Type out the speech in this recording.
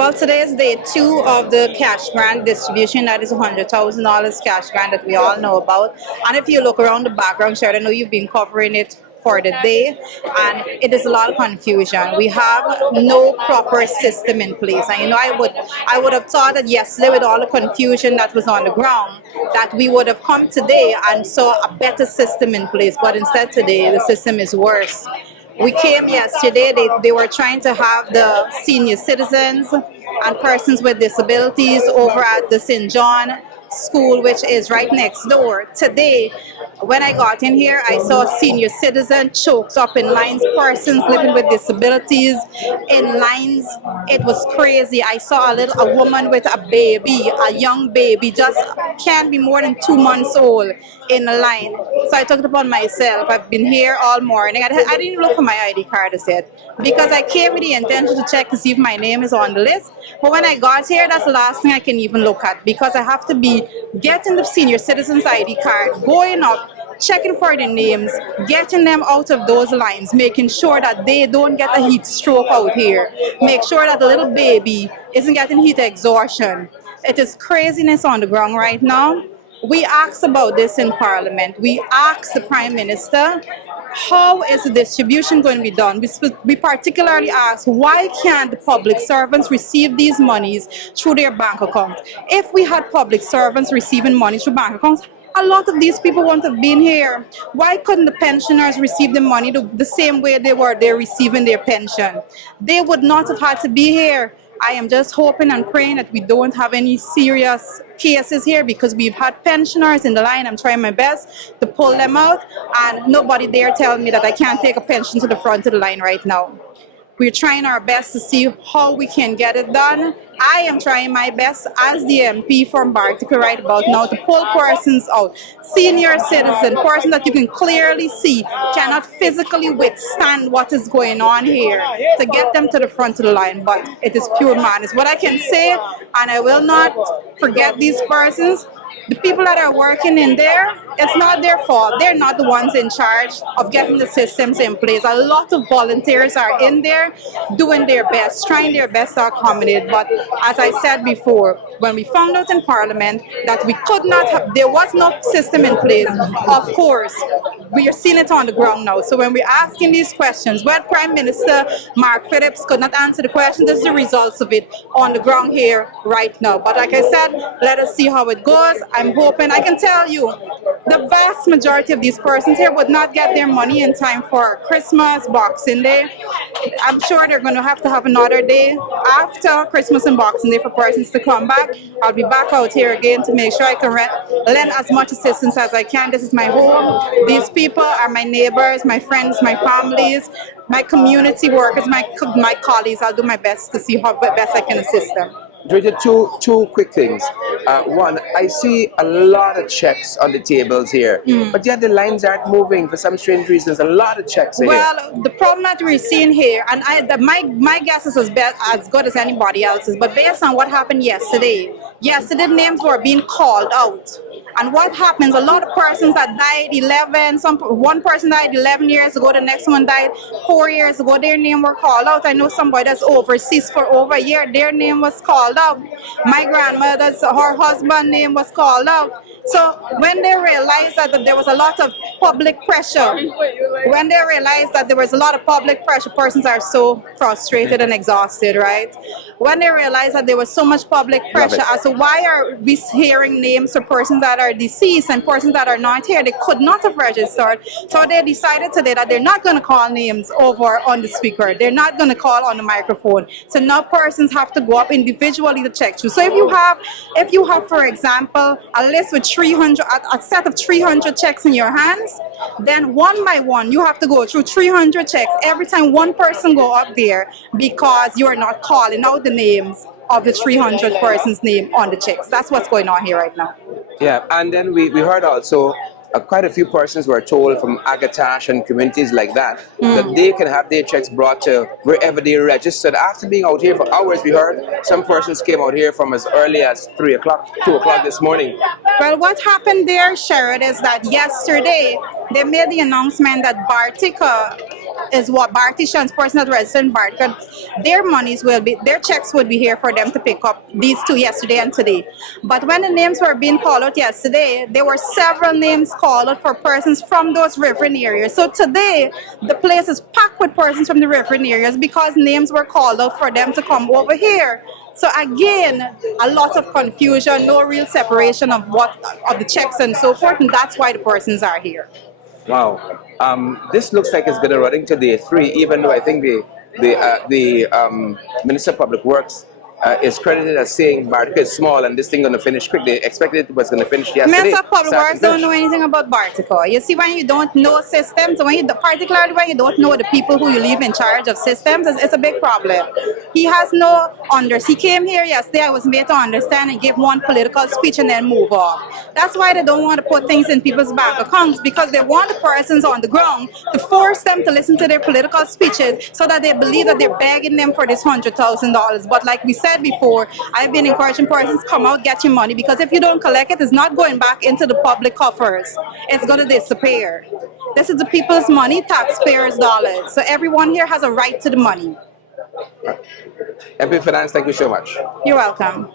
Well, today is day 2 of the cash grant distribution. That is $100,000 cash grant that we all know about. And if you look around the background, sure, I know you've been covering it for the day, and it is a lot of confusion. We have no proper system in place. And I would have thought that yesterday, with all the confusion that was on the ground, that we would have come today and saw a better system in place. But instead today, the system is worse. We came yesterday, they were trying to have the senior citizens and persons with disabilities over at the St. John school, which is right next door. Today, when I got in here, I saw senior citizens choked up in lines, persons living with disabilities in lines. It was crazy. I saw a woman with a baby, a young baby, just can't be more than 2 months old, in a line. So I took it upon myself. I've been here all morning. I didn't even look for my ID card as yet, because I came with the intention to check to see if my name is on the list. But when I got here, that's the last thing I can even look at, because I have to be getting the senior citizens ID card, going up, checking for the names, getting them out of those lines, making sure that they don't get a heat stroke out here, make sure that the little baby isn't getting heat exhaustion. It is craziness on the ground right now. We asked about this in Parliament. We asked the Prime Minister, how is the distribution going to be done? We particularly asked, why can't the public servants receive these monies through their bank accounts? If we had public servants receiving money through bank accounts, a lot of these people wouldn't have been here. Why couldn't the pensioners receive the money the same way they're receiving their pension? They would not have had to be here. I am just hoping and praying that we don't have any serious cases here, because we've had pensioners in the line. I'm trying my best to pull them out, and nobody there telling me that I can't take a pension to the front of the line right now. We're trying our best to see how we can get it done. I am trying my best as the MP from Bartica right about now to pull persons out. Senior citizen, person that you can clearly see cannot physically withstand what is going on here, to get them to the front of the line. But it is pure madness. What I can say, and I will not forget these persons, the people that are working in there, it's not their fault. They're not the ones in charge of getting the systems in place. A lot of volunteers are in there doing their best, trying their best to accommodate. But as I said before, when we found out in Parliament that we could not have, there was no system in place, of course, we are seeing it on the ground now. So when we're asking these questions, when Prime Minister Mark Phillips could not answer the question, this is the results of it on the ground here right now. But like I said, let us see how it goes. I'm hoping, I can tell you, the vast majority of these persons here would not get their money in time for Christmas, Boxing Day. I'm sure they're going to have another day after Christmas and Boxing Day for persons to come back. I'll be back out here again to make sure I can lend as much assistance as I can. This is my home. These people are my neighbors, my friends, my families, my community workers, my colleagues. I'll do my best to see how best I can assist them. Two quick things. One, I see a lot of checks on the tables here, but yet the lines aren't moving for some strange reasons. A lot of checks here. Well, the problem that we're seeing here, and my guess is as good as anybody else's, but based on what happened yesterday, names were being called out. And what happens, a lot of persons that died one person died 11 years ago, the next one died 4 years ago, their name were called out. I know somebody that's overseas for over a year, their name was called out. My grandmother's, her husband's name was called out. So when they realized that there was a lot of public pressure, persons are so frustrated and exhausted, right? When they realized that there was so much public pressure as to why are we hearing names of persons that are deceased and persons that are not here, they could not have registered. So they decided today that they're not going to call names over on the speaker. They're not going to call on the microphone. So now persons have to go up individually to check through. So if you have, for example, a list with a set of 300 checks in your hands, then one by one you have to go through 300 checks every time one person go up there, because you are not calling out the names of the 300 persons' name on the checks. That's what's going on here right now. Yeah, and then we heard also quite a few persons were told from Agatash and communities like that that they can have their checks brought to wherever they registered. After being out here for hours, we heard some persons came out here from as early as 3 o'clock, 2 o'clock this morning. Well, what happened there, Sherrod, is that yesterday they made the announcement that Bartica is what Barticians, persons that registered in Bartica, their checks would be here for them to pick up, these two yesterday and today. But when the names were being called out yesterday, there were several names called out for persons from those riverine areas. So today, the place is packed with persons from the riverine areas because names were called out for them to come over here. So again, a lot of confusion, no real separation of the checks and so forth, and that's why the persons are here. Wow. This looks like it's going to run into day 3, even though I think the Minister of Public Works is credited as saying Bartica is small and this thing going to finish quick. They expected it was going to finish yesterday. Minister of Public Start Works to don't finish. know anything about Bartica. You see, when you don't know systems, particularly when you don't know the people who you leave in charge of systems, it's a big problem. He has no He came here yesterday, I was made to understand, and give one political speech and then move off. That's why they don't want to put things in people's bank accounts, because they want the persons on the ground to force them to listen to their political speeches so that they believe that they're begging them for this $100,000. But like we said before, I've been encouraging persons, come out, get your money, because if you don't collect it, it's not going back into the public coffers. It's going to disappear. This is the people's money, taxpayers' dollars. So everyone here has a right to the money. MP Finance, thank you so much. You're welcome.